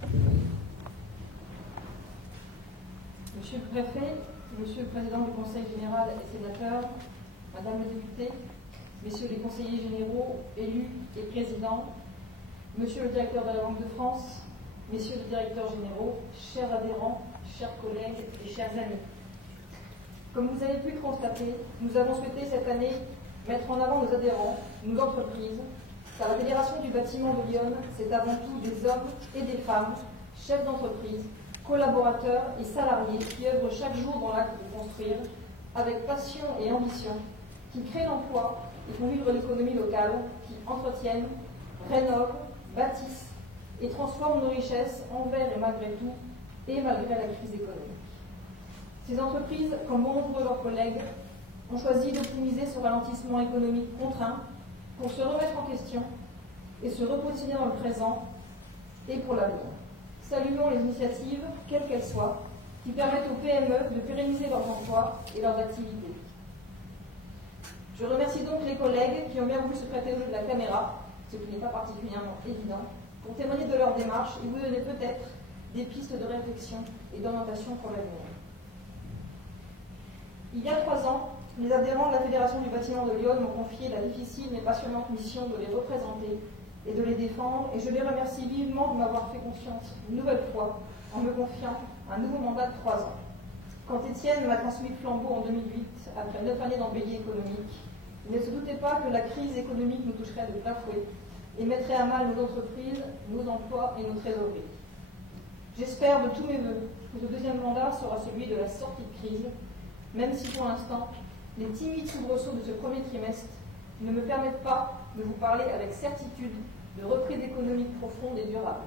Monsieur le Préfet, Monsieur le Président du Conseil général et sénateur, Madame le député, Messieurs les conseillers généraux, élus et présidents, Monsieur le directeur de la Banque de France, Messieurs les directeurs généraux, chers adhérents, chers collègues et chers amis. Comme vous avez pu le constater, nous avons souhaité cette année mettre en avant nos adhérents, nos entreprises, car la Fédération du bâtiment de Lyon, c'est avant tout des hommes et des femmes, chefs d'entreprise, collaborateurs et salariés qui œuvrent chaque jour dans l'acte de construire, avec passion et ambition, qui créent l'emploi et font vivre l'économie locale, qui entretiennent, rénovent, bâtissent et transforment nos richesses envers et malgré tout, et malgré la crise économique. Ces entreprises, comme bon nombre de leurs collègues, ont choisi d'optimiser ce ralentissement économique contraint pour se remettre en question et se repositionner dans le présent et pour l'avenir. Saluons les initiatives, quelles qu'elles soient, qui permettent aux PME de pérenniser leurs emplois et leurs activités. Je remercie donc les collègues qui ont bien voulu se prêter au jeu de la caméra, ce qui n'est pas particulièrement évident, pour témoigner de leur démarche et vous donner peut-être des pistes de réflexion et d'orientation pour l'avenir. Il y a 3 ans, les adhérents de la Fédération du bâtiment de Lyon m'ont confié la difficile mais passionnante mission de les représenter et de les défendre, et je les remercie vivement de m'avoir fait confiance une nouvelle fois en me confiant un nouveau mandat de 3 ans. Quand Étienne m'a transmis le flambeau en 2008, après 9 années d'embellie économique, il ne se doutait pas que la crise économique nous toucherait de plein fouet et mettrait à mal nos entreprises, nos emplois et nos trésoreries. J'espère de tous mes voeux que ce deuxième mandat sera celui de la sortie de crise, même si pour l'instant, les timides soubresauts de ce premier trimestre ne me permettent pas de vous parler avec certitude de reprise économique profonde et durable.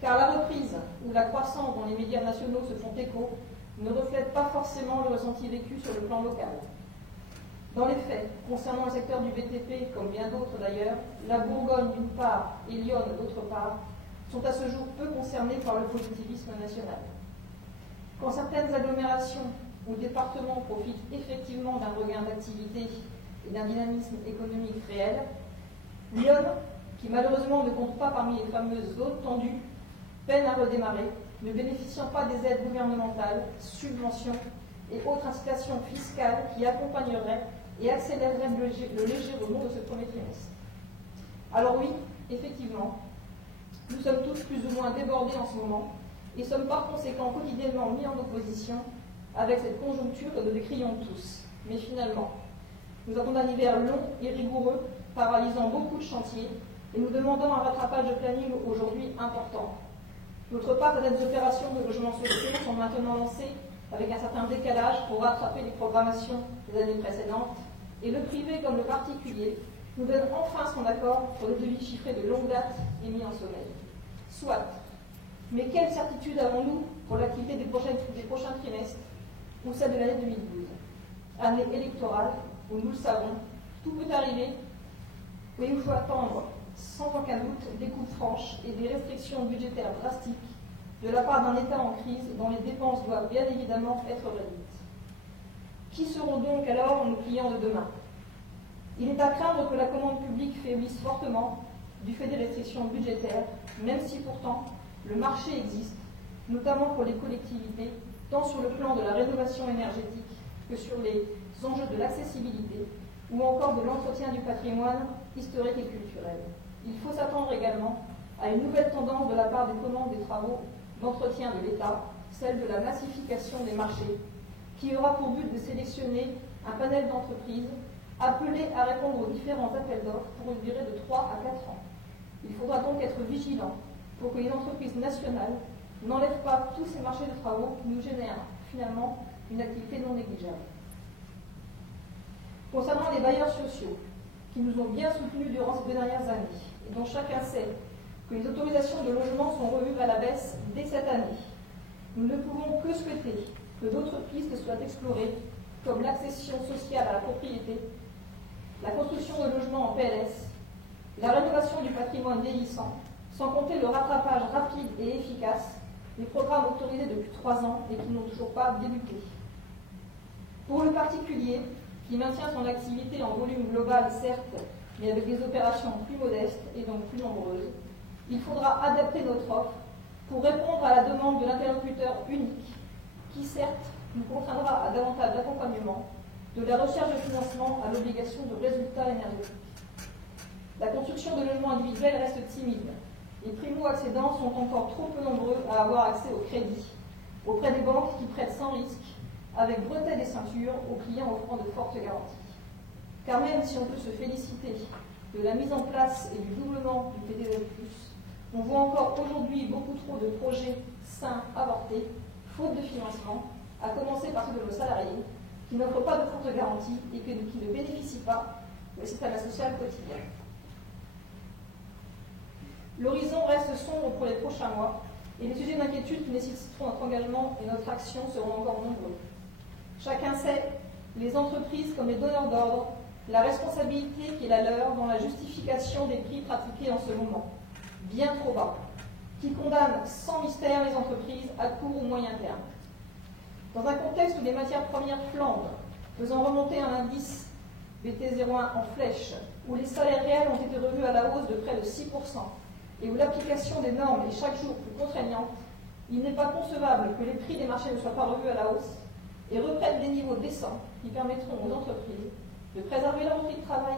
Car la reprise ou la croissance dont les médias nationaux se font écho ne reflète pas forcément le ressenti vécu sur le plan local. Dans les faits, concernant le secteur du BTP, comme bien d'autres d'ailleurs, la Bourgogne d'une part et Lyon d'autre part, sont à ce jour peu concernés par le positivisme national. Quand certaines agglomérations ou départements profitent effectivement d'un regain d'activité et d'un dynamisme économique réel, Lyon, qui malheureusement ne compte pas parmi les fameuses zones tendues, peine à redémarrer, ne bénéficiant pas des aides gouvernementales, subventions et autres incitations fiscales qui accompagneraient et accéléreraient le léger rebond de ce premier trimestre. Alors oui, effectivement, nous sommes tous plus ou moins débordés en ce moment et sommes par conséquent quotidiennement mis en opposition avec cette conjoncture que nous décrions tous. Mais finalement, nous avons un hiver long et rigoureux, paralysant beaucoup de chantiers et nous demandant un rattrapage de planning aujourd'hui important. D'autre part, certaines opérations de logement social sont maintenant lancées avec un certain décalage pour rattraper les programmations des années précédentes, et le privé comme le particulier nous donne enfin son accord pour des devis chiffrés de longue date et mis en sommeil. Soit. Mais quelle certitude avons-nous pour l'activité des prochains trimestres ou celle de l'année 2012, année électorale où, nous le savons, tout peut arriver, où il faut attendre sans aucun doute des coupes franches et des restrictions budgétaires drastiques de la part d'un État en crise dont les dépenses doivent bien évidemment être réduites. Qui seront donc alors nos clients de demain? Il est à craindre que la commande publique faiblisse fortement du fait des restrictions budgétaires, même si pourtant le marché existe, notamment pour les collectivités, tant sur le plan de la rénovation énergétique que sur les enjeux de l'accessibilité ou encore de l'entretien du patrimoine historique et culturel. Il faut s'attendre également à une nouvelle tendance de la part des commandes des travaux d'entretien de l'État, celle de la massification des marchés, qui aura pour but de sélectionner un panel d'entreprises appelées à répondre aux différents appels d'offres pour une durée de 3 à 4 ans. Il faudra donc être vigilant pour que les entreprises nationales n'enlèvent pas tous ces marchés de travaux qui nous génèrent finalement une activité non négligeable. Concernant les bailleurs sociaux, qui nous ont bien soutenus durant ces 2 dernières années, et dont chacun sait que les autorisations de logement sont revues à la baisse dès cette année, nous ne pouvons que souhaiter que d'autres pistes soient explorées, comme l'accession sociale à la propriété, la construction de logements en PLS, la rénovation du patrimoine vieillissant, sans compter le rattrapage rapide et efficace des programmes autorisés depuis 3 ans et qui n'ont toujours pas débuté. Pour le particulier, qui maintient son activité en volume global certes, mais avec des opérations plus modestes et donc plus nombreuses, il faudra adapter notre offre pour répondre à la demande de l'interlocuteur unique, qui certes nous contraindra à davantage d'accompagnement, de la recherche de financement à l'obligation de résultats énergétiques. La construction de logements individuels reste timide. Les primo-accédants sont encore trop peu nombreux à avoir accès au crédit, auprès des banques qui prêtent sans risque, avec bretelles et ceintures aux clients offrant de fortes garanties. Car même si on peut se féliciter de la mise en place et du doublement du PTZ+, on voit encore aujourd'hui beaucoup trop de projets sains avortés, faute de financement, à commencer par ceux de nos salariés, qui n'offrent pas de fortes garanties et qui ne bénéficient pas du système social quotidien. L'horizon reste sombre pour les prochains mois, et les sujets d'inquiétude qui nécessiteront notre engagement et notre action seront encore nombreux. Chacun sait, les entreprises comme les donneurs d'ordre, la responsabilité qui est la leur dans la justification des prix pratiqués en ce moment, bien trop bas, qui condamne sans mystère les entreprises à court ou moyen terme. Dans un contexte où les matières premières flambent, faisant remonter un indice BT01 en flèche, où les salaires réels ont été revus à la hausse de près de 6%, et où l'application des normes est chaque jour plus contraignante, il n'est pas concevable que les prix des marchés ne soient pas revus à la hausse et reprennent des niveaux décents qui permettront aux entreprises de préserver leur outil de travail,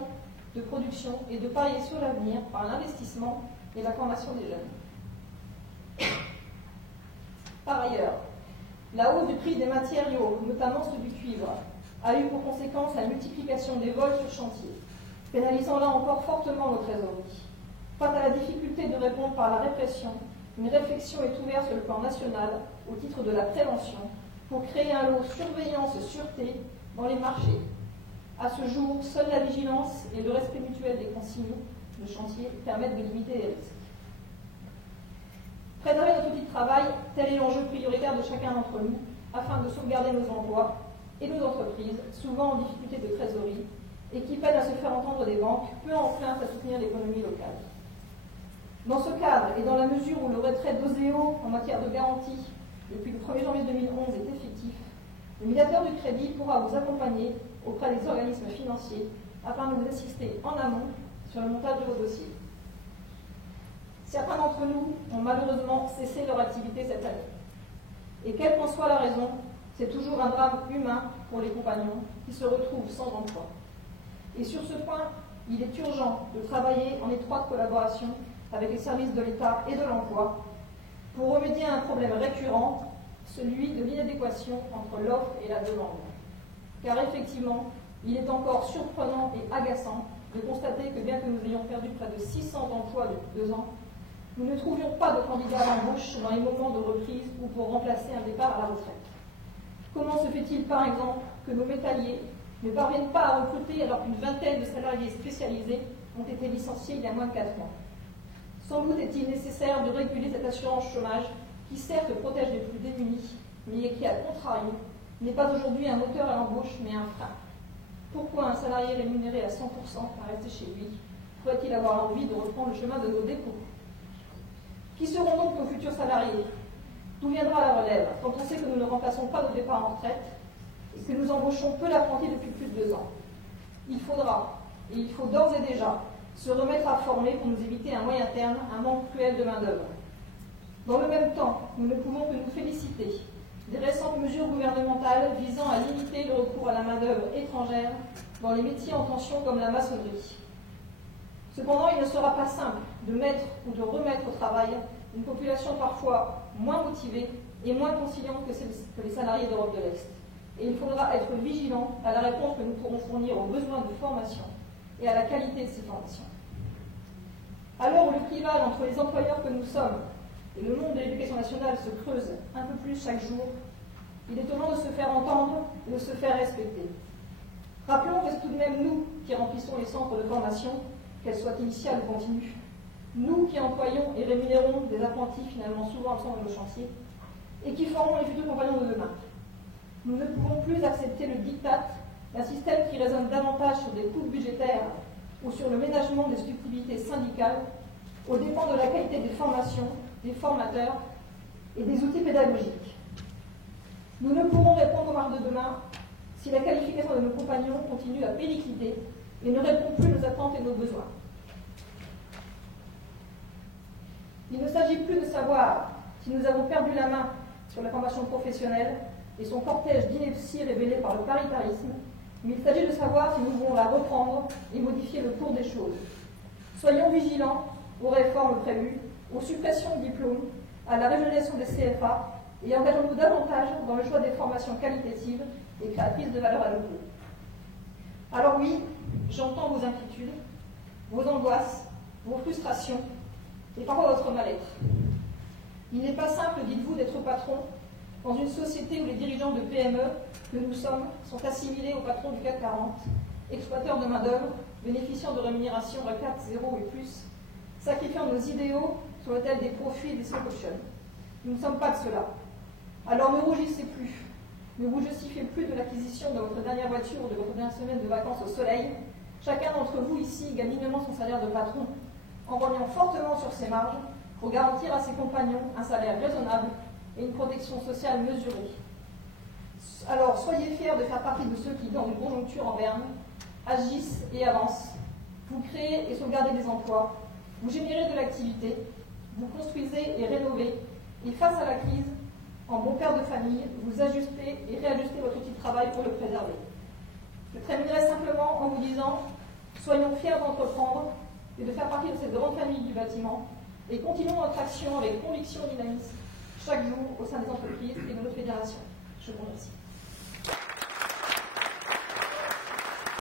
de production et de parier sur l'avenir par l'investissement et la formation des jeunes. Par ailleurs, la hausse du prix des matériaux, notamment ceux du cuivre, a eu pour conséquence la multiplication des vols sur chantier, pénalisant là encore fortement nos trésoreries. Face à la difficulté de répondre par la répression, une réflexion est ouverte sur le plan national au titre de la prévention pour créer un lot surveillance-sûreté dans les marchés. À ce jour, seule la vigilance et le respect mutuel des consignes de chantier permettent de limiter les risques. Préserver notre outil de travail, tel est l'enjeu prioritaire de chacun d'entre nous, afin de sauvegarder nos emplois et nos entreprises, souvent en difficulté de trésorerie, et qui peinent à se faire entendre des banques, peu enclins à soutenir l'économie locale. Dans ce cadre, et dans la mesure où le retrait d'Oseo en matière de garantie depuis le 1er janvier 2011 est effectif, le médiateur du crédit pourra vous accompagner auprès des organismes financiers afin de vous assister en amont sur le montage de vos dossiers. Certains d'entre nous ont malheureusement cessé leur activité cette année. Et quelle qu'en soit la raison, c'est toujours un drame humain pour les compagnons qui se retrouvent sans emploi. Et sur ce point, il est urgent de travailler en étroite collaboration avec les services de l'État et de l'emploi pour remédier à un problème récurrent, celui de l'inadéquation entre l'offre et la demande. Car effectivement, il est encore surprenant et agaçant de constater que bien que nous ayons perdu près de 600 emplois depuis 2 ans, nous ne trouvions pas de candidats à l'embauche dans les moments de reprise ou pour remplacer un départ à la retraite. Comment se fait-il, par exemple, que nos métalliers ne parviennent pas à recruter alors qu'une vingtaine de salariés spécialisés ont été licenciés il y a moins de 4 mois? Sans doute est-il nécessaire de réguler cette assurance chômage qui certes protège les plus démunis, mais qui, à contrario, n'est pas aujourd'hui un moteur à l'embauche, mais un frein. Pourquoi un salarié rémunéré à 100% à rester chez lui pourrait-il avoir envie de reprendre le chemin de nos dépôts? Qui seront donc nos futurs salariés? D'où viendra la relève, quand on sait que nous ne remplaçons pas nos départs en retraite et que nous embauchons peu d'apprentis depuis plus de 2 ans? Il faudra, et il faut d'ores et déjà, se remettre à former pour nous éviter à moyen terme un manque cruel de main-d'œuvre. Dans le même temps, nous ne pouvons que nous féliciter des récentes mesures gouvernementales visant à limiter le recours à la main-d'œuvre étrangère dans les métiers en tension comme la maçonnerie. Cependant, il ne sera pas simple de mettre ou de remettre au travail une population parfois moins motivée et moins conciliante que les salariés d'Europe de l'Est. Et il faudra être vigilant à la réponse que nous pourrons fournir aux besoins de formation et à la qualité de ces formations. À l'heure où le clivage entre les employeurs que nous sommes et le monde de l'éducation nationale se creuse un peu plus chaque jour, il est urgent de se faire entendre et de se faire respecter. Rappelons que c'est tout de même nous qui remplissons les centres de formation, qu'elles soient initiales ou continues. Nous qui employons et rémunérons des apprentis finalement souvent absents de nos chantiers et qui formeront les futurs compagnons de demain. Nous ne pouvons plus accepter le diktat d'un système qui raisonne davantage sur des coûts budgétaires ou sur le ménagement des subtilités syndicales aux dépens de la qualité des formations, des formateurs et des outils pédagogiques. Nous ne pourrons répondre aux marques de demain si la qualification de nos compagnons continue à péricliter et ne répond plus aux attentes et nos besoins. Il ne s'agit plus de savoir si nous avons perdu la main sur la formation professionnelle et son cortège d'inepties révélé par le paritarisme, mais il s'agit de savoir si nous voulons la reprendre et modifier le cours des choses. Soyons vigilants aux réformes prévues, aux suppressions de diplômes, à la régionalisation des CFA, et engageons-nous davantage dans le choix des formations qualitatives et créatrices de valeur ajoutée. Alors oui, j'entends vos inquiétudes, vos angoisses, vos frustrations, et parfois votre mal-être. Il n'est pas simple, dites-vous, d'être patron dans une société où les dirigeants de PME que nous sommes sont assimilés aux patrons du CAC 40, exploiteurs de main-d'œuvre, bénéficiant de rémunérations RECAT 0 et plus, sacrifiant nos idéaux sur l'autel des profits et des stock options. Nous ne sommes pas de cela. Alors ne rougissez plus, ne vous justifiez plus de l'acquisition de votre dernière voiture ou de votre dernière semaine de vacances au soleil. Chacun d'entre vous ici gagne dignement son salaire de patron, en rognant fortement sur ses marges pour garantir à ses compagnons un salaire raisonnable et une protection sociale mesurée. Alors soyez fiers de faire partie de ceux qui, dans une conjoncture en berne, agissent et avancent. Vous créez et sauvegardez des emplois, vous générez de l'activité, vous construisez et rénovez, et face à la crise, en bon père de famille, vous ajustez et réajustez votre outil de travail pour le préserver. Je terminerai simplement en vous disant, soyons fiers d'entreprendre et de faire partie de cette grande famille du bâtiment, et continuons notre action avec conviction et dynamisme, chaque jour au sein des entreprises et de notre fédération. Je vous remercie.